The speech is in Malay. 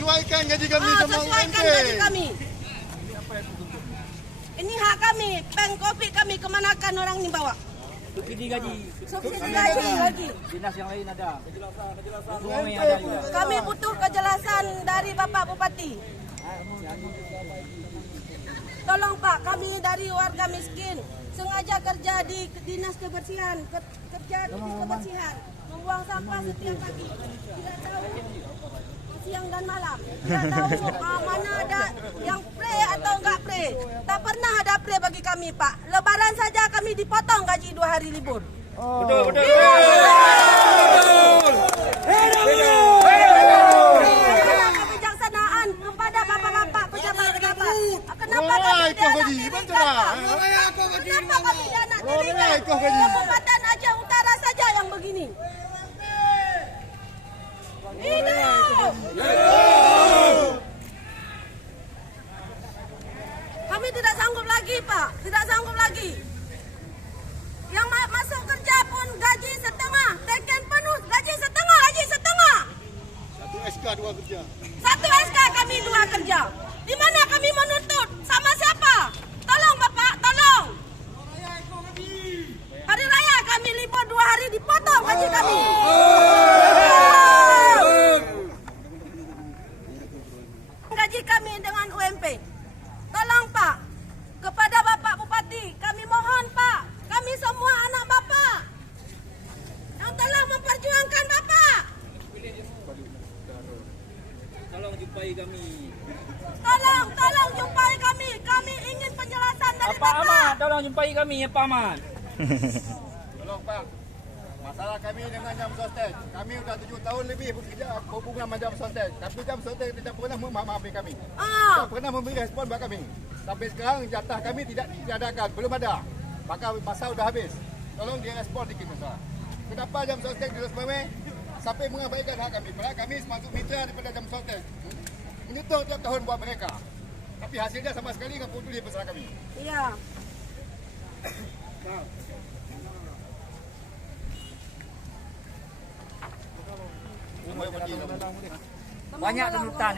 Sesuaikan gaji kami sama sesuaikan UMP. gaji kami. Ini hak kami, peng kopi kami kemanakan orang ini bawa? Subsidi gaji. Subsidi gaji. Dinas yang lain ada. Kejelasan. Kami butuh kejelasan dari Bapak Bupati. Tolong Pak, kami dari warga miskin sengaja kerja di dinas kebersihan, kerja di kebersihan, membuang sampah setiap pagi. Tidak tahu siang dan malam. Tidak tahu mana ada yang pre atau enggak pre. Tak pernah ada pre bagi kami Pak. Lebaran saja kami dipotong gaji 2 hari libur. Betul. Kebijaksanaan kepada bapak-bapak pejabat-pejabat. Kenapa Rorai kami kau gaji, bantara. Kenapa kami tidak nak terima? Rorai kau gaji. Kabupaten Aceh Utara saja yang begini. Hidup! Kami tidak sanggup lagi Pak, tidak sanggup lagi. Yang masuk kerja pun gaji setengah, teken penuh gaji setengah. Satu SK 2 kerja. Satu SK kami 2 kerja. Di mana kami menuntut? Sama siapa? Tolong Bapak, tolong. Hari raya kami libur 2 hari dipotong gaji kami. Gaji kami dengan UMP. Tolong Pak, kepada Bapak Bupati, kami mohon Pak, kami semua anak Bapak yang telah memperjuangkan Bapak. Tolong jumpai kami. Tolong jumpai kami. Kami ingin penjelasan dari Pak Bapak. Ahmad, tolong jumpai kami ya Pak Ahmad. Tolong Pak. Masalah kami dengan jam sostek. Kami sudah 7 tahun lebih bekerja berhubungan dengan jam sostek. Tapi jam sostek tidak pernah memahami kami. Tidak pernah memberi respon buat kami. Sampai sekarang jatah kami tidak diadakan. Belum ada. Maka masa sudah habis. Tolong direspon dikit masalah. Kenapa jam sostek diresmame sampai mengabaikan hak kami? Padahal kami masuk mitra daripada jam sostek. Menyetor tiap tahun buat mereka. Tapi hasilnya sama sekali tidak peduli masalah kami. Iya. Banyak tuntutan.